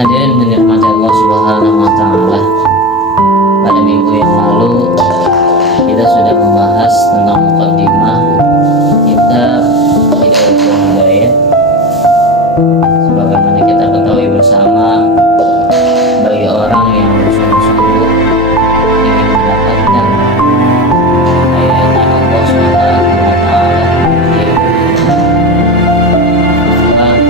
Hadirin yang dirahmati Allah Subhanahu wa taala. Pada minggu yang lalu kita sudah membahas tentang muqaddimah kitab Hidayatul Hidayah. Sebagaimana kita ketahui bersama, bagi orang yang bersungguh-sungguh ingin mendapatkan hidayahnya Allah Subhanahu wa taala, maka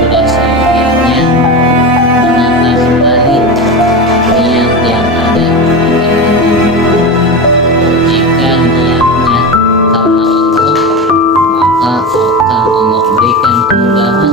sudah seyogianya menata kembali niat yang ada. Jika niatnya karena Allah, maka akan Allah berikan kemudahan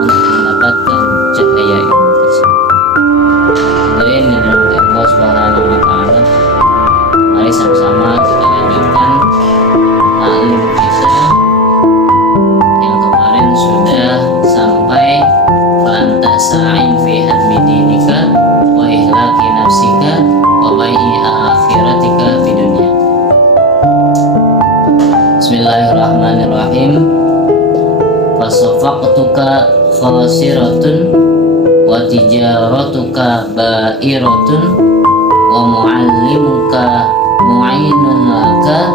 untuk mendapatkan cahaya ilmu tersebut. Hadirin yang dirahmati Allah Subhanahu wa taala, mari sama-sama kita lanjutkan taklim kita yang kemarin sudah sampai fa'anta sa'in fi hadmi dinika wa ihlaki nafsika wa bai'i akhiratika fi dunya. Bismillahirrahmanirrahim. Fasafaqtuka khasiratun wa tijaratuka ba'iratun wa mu'allimuka mu'inun laka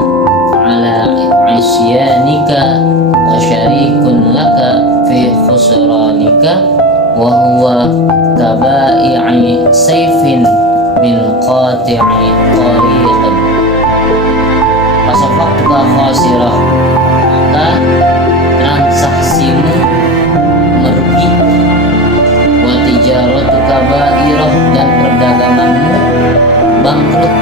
ala isyanika wa syarikun laka fi khusranika wa huwa kaba'i'i sayfin min qati'i tariqin. Fasafaqtuka khasirah, maka transaksimu merugi, wa tijaratuka ba'irah, dan perdaganganmu bangkrut,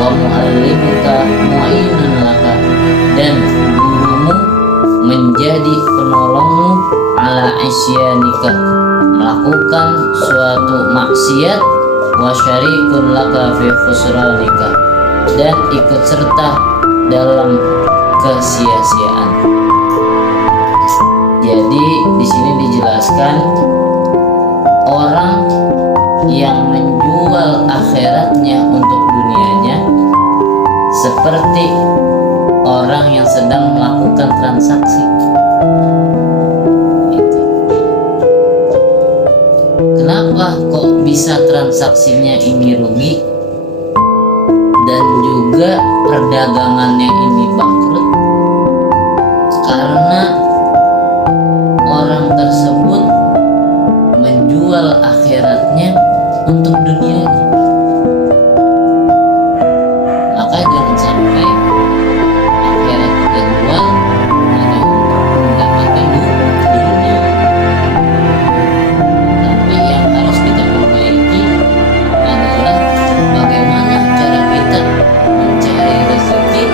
wa mu'allimuka mu'inun laka, dan gurumu menjadi penolongmu ala isyanika, melakukan suatu maksiat, wa syarikun laka fi khusranika, dan ikut serta dalam kesia-siaan. Jadi di sini dijelaskan orang yang menjual akhiratnya untuk dunianya seperti orang yang sedang melakukan transaksi. Gitu. Kenapa kok bisa transaksinya ini rugi dan juga perdagangannya ini bangkrut? Karena orang tersebut menjual akhiratnya untuk dunianya. Maka jangan sampai akhirat kita jual hanya untuk mendapatkan dunia. Tapi yang harus kita perbaiki adalah bagaimana cara kita mencari rezeki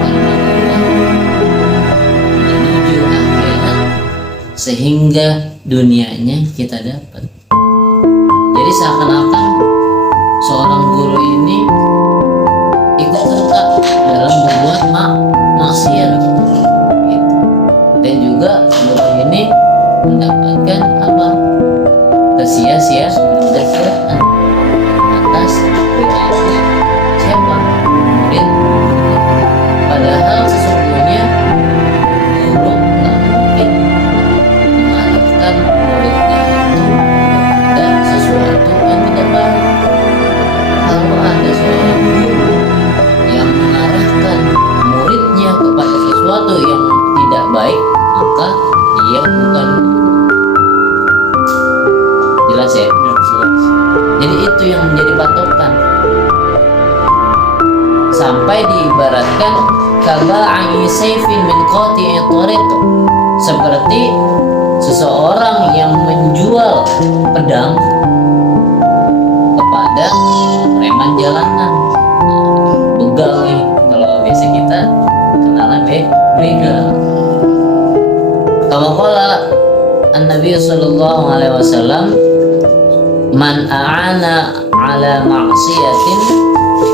karena Allah, menuju akhirat, sehingga dunianya kita dapat. Jadi seakan-akan seorang guru ini ikut serta dalam berbuat maksiat, gitu. Dan juga guru ini mendapatkan apa? Kesia-siaan atas perilaku siapa? Murid. Padahal sesungguhnya guru nggak mungkin mengarahkan muridnya itu dan sesuatu yang tidak baik. Kalau ada seorang guru yang mengarahkan muridnya kepada sesuatu yang tidak baik, maka dia bukan guru. Jelas ya? Jadi itu yang menjadi patokan. Sampai diibaratkan kaba'i sayfin min qati'i tariq, seperti seseorang yang menjual pedang kepada preman jalanan. Begal nih, kalau biasa kita kenalan begal. Kama qala an-nabi sallallahu alaihi wasallam, man a'ana ala ma'siyatin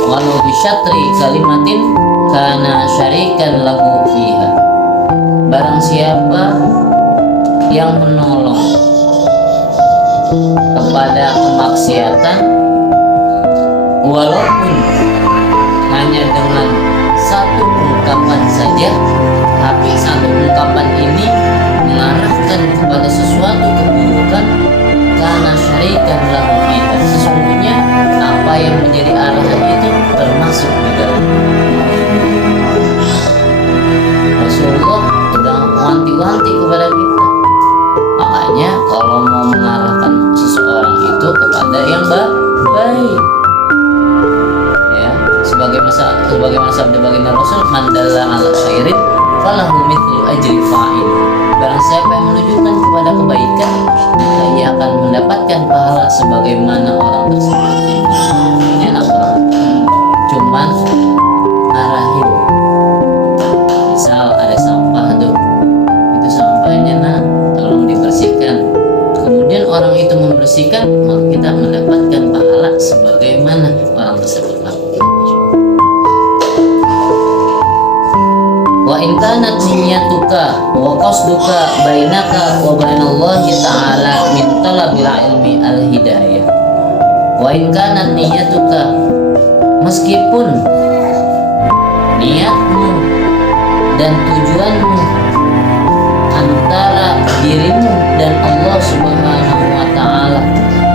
walau bi syatri kalimatin kana syarikan lahu fiha. Barang siapa yang menolong kepada kemaksiatan walaupun hanya dengan satu ungkapan saja, tapi satu ungkapan ini mengarahkan kepada sesuatu keburukan, apa yang menjadi arahan itu termasuk di dalam. Rasulullah sudah wanti-wanti kepada kita. Makanya kalau mau mengarahkan seseorang itu kepada yang baik, ya, sebagaimana sabda baginda Rasul, mandalla ala khairin falahu mithlu ajri fa'il. Barang siapa yang menunjukkan kepada kebaikan, maka ia akan mendapatkan pahala sebagaimana orang tersebut. Ini enak banget. Cuman arahin. Misal ada sampah tuh, itu sampahnya tolong dibersihkan. Kemudian orang itu membersihkan, maka kita mendapatkan pahala sebagaimana orang tersebut lakukan. Wa in kanat niyyatuka wa qasduka bainaka wa bainallahi ta'ala min talabil ilmi al-hidayah. Wa in kanat niyyatuka, meskipun niatmu dan tujuanmu antara dirimu dan Allah Subhanahu wa ta'ala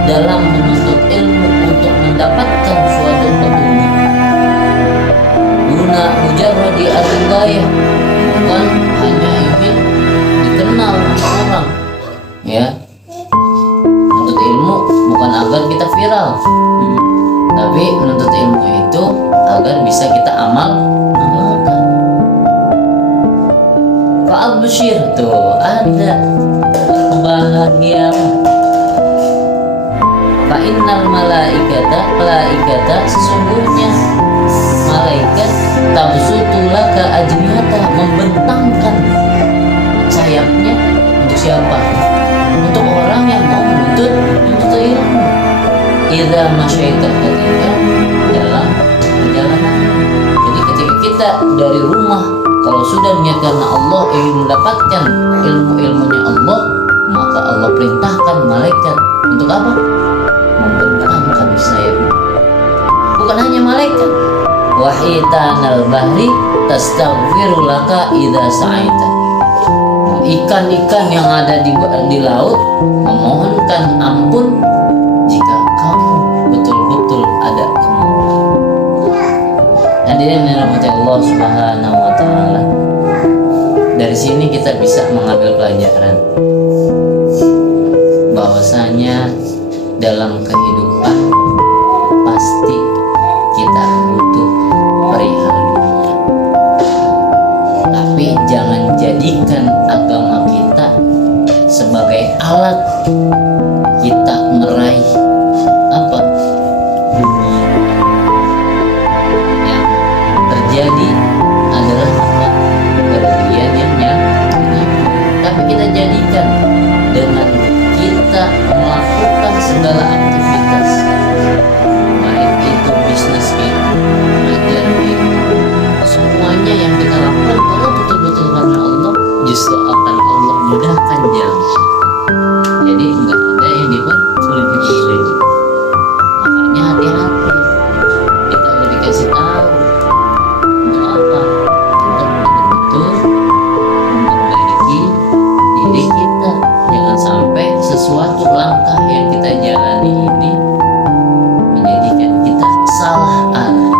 dalam menuntut ilmu untuk mendapatkan suatu petunjuk, guna mujarradi al-ghayah, bukan hanya ingin dikenal orang, ya. Menuntut ilmu bukan agar kita viral, tapi menuntut ilmu itu agar bisa kita amalkan. Fa'abshir, tuh ada kebahagiaan. Fa'innal malaikata sesungguhnya malaikat tabsutulaka ajnihata, membentangkan sayapnya untuk siapa? Untuk orang yang mau menuntut ilmu. Idza masyaita, ketika dalam perjalanan. Jadi ketika kita dari rumah, kalau sudah niat karena Allah ingin mendapatkan ilmu-ilmunya Allah, maka Allah perintahkan malaikat untuk apa? Membentangkan sayap. Bukan hanya malaikat. Wahitanal bahri tastaghfiru laka idza sa'aita. Ikan-ikan yang ada di laut memohonkan ampun jika kamu betul-betul ada kemampuan. Hadirin yang dirahmati Allah Subhanahu wa ta'ala, dari sini kita bisa mengambil pelajaran bahwasanya dalam kehidupan pasti kita butuh perihal dunia, tapi jangan jadikan agama kita sebagai alat kita meraih apa? Dunia. Yang terjadi adalah apa? Kerugian yang tapi kita jadikan dengan kita melakukan segala aktivitas, baik itu bisnis itu, belajar itu, semuanya yang kita lakukan kalau betul-betul karena Allah, justru akan Allah mudahkan jalan. Jadi enggak ada yang dipersulit. Makanya hati-hati, kita udah dikasih tahu untuk apa? Untuk betul-betul memperbaiki diri kita. Jangan sampai sesuatu langkah yang kita jalani ini menjadikan kita salah arah.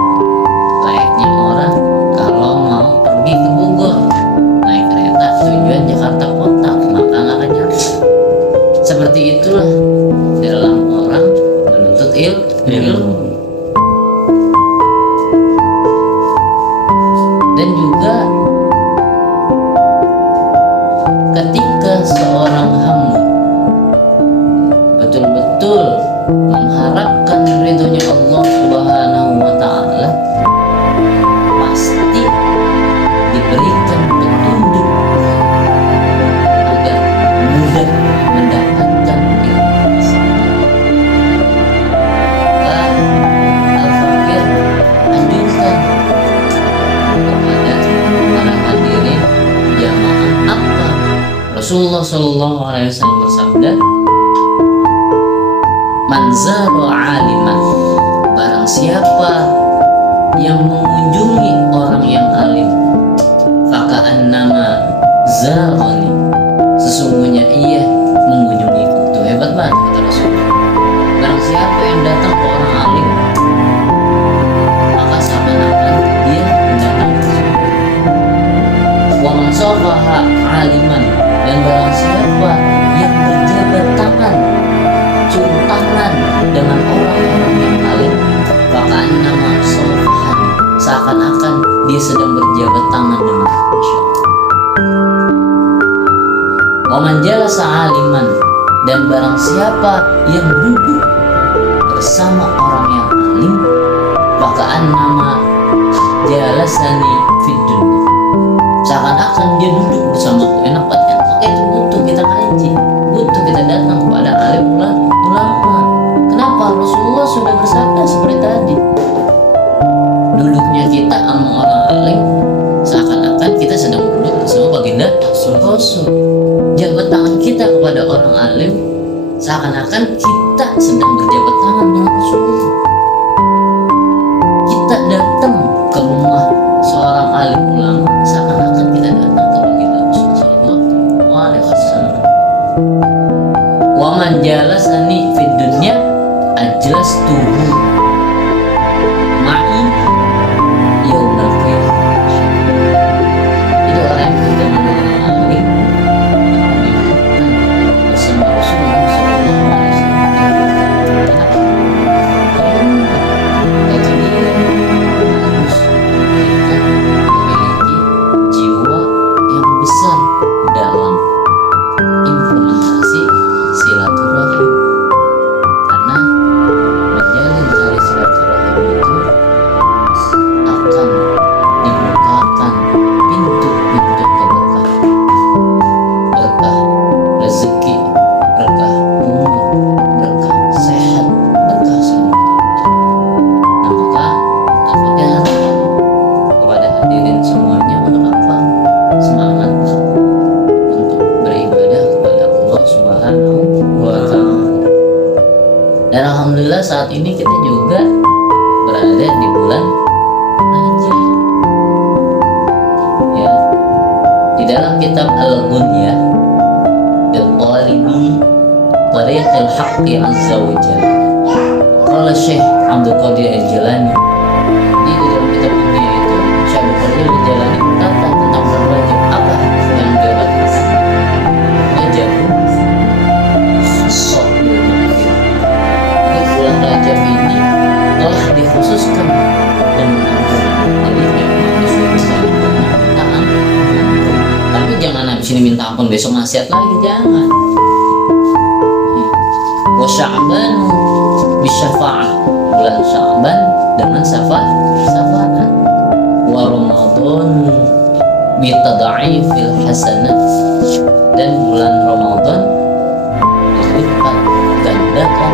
Layaknya orang kalau mau pergi ke Bogor naik kereta tujuan Jakarta Kota, maka nggak akan nyampe. Seperti itulah dalam orang menuntut ilmu. Dan juga ketika seorang hamba betul-betul mengharapkan ridhonya Allah Subhanahu wa ta'ala, pasti diberikan petunjuk agar mudah mendapatkan ilmu. Maka Al-Fakir anjurkan kepada para hadirin jamaah apa? Rasulullah Shallallahu Alaihi Wasallam bersabda, "Manzaru aliman, barang siapa yang mengunjungi orang yang alim, faka'annama zaroni, sesungguhnya ia mengunjungiku." Tuh hebat banget kata Rasulullah. Barang siapa yang datang ke orang alim, Wa man jalasa aliman, dan barang siapa yang duduk bersama orang yang alim, bahkan nama jalasani fid dunya, seakan-akan dia duduk bersamaku. Enak banget, maka itu butuh kita kaji, butuh kita datang kepada alim ulama. Kenapa? Rasulullah sudah bersabda seperti tadi, duduknya kita sama orang alim seakan-akan kita sedang duduk bersama baginda Rasul. Jabat tangan kita kepada orang alim seakan-akan kita sedang berjabat tangan dengan Rasulullah. Kita datang ke rumah seorang alim ulama seakan-akan kita datang ke baginda Rasul sallallahu alaihi wasallam. Wa man jalasani fid dunya ajlastuhu ma'i yaumal qiyamah. Itu orang yang sudah mengenal alim bersama Rasulullah sallallahu alaihi wasallam. Itu dia harus kita memiliki jiwa yang besar dalam implementasi silaturahim, karena menjalin tali silaturahim itu akan dibukakan pintu-pintu keberkahan, berkah rezeki, berkah umur, berkah sehat, berkah semua. Nah, maka tampaknya kepada hadirin semuanya, untuk apa? Semangat untuk beribadah kepada Allah Subhanahu wa Ta'ala. Dan alhamdulillah saat ini kita juga berada di bulan Rajab. Ya, di dalam kitab Al-Ghunyah bil Qalibi Tariqil Haqqi Azza wa Jalla, qala Syekh Abdul Qadir Al-Jilani, di dalam kitab ini itu Syekh Abdul Qadir Al-Jilani berkata tentang bulan Rajab. Apa yang dia katakan? Rajab sok bil maghfirah. Di bulan Rajab ini telah dikhususkan dan mengampuni. Jadi memang disuruh misalnya minta ampun, tapi jangan habis ini minta ampun besok maksiat lagi, jangan. Wa Sya'ban bisyafa'ah, bulan Sya'ban dengan syafaat. Wa Ramadan bitad'ifil hasanat, dan bulan Ramadan dilipat gandakan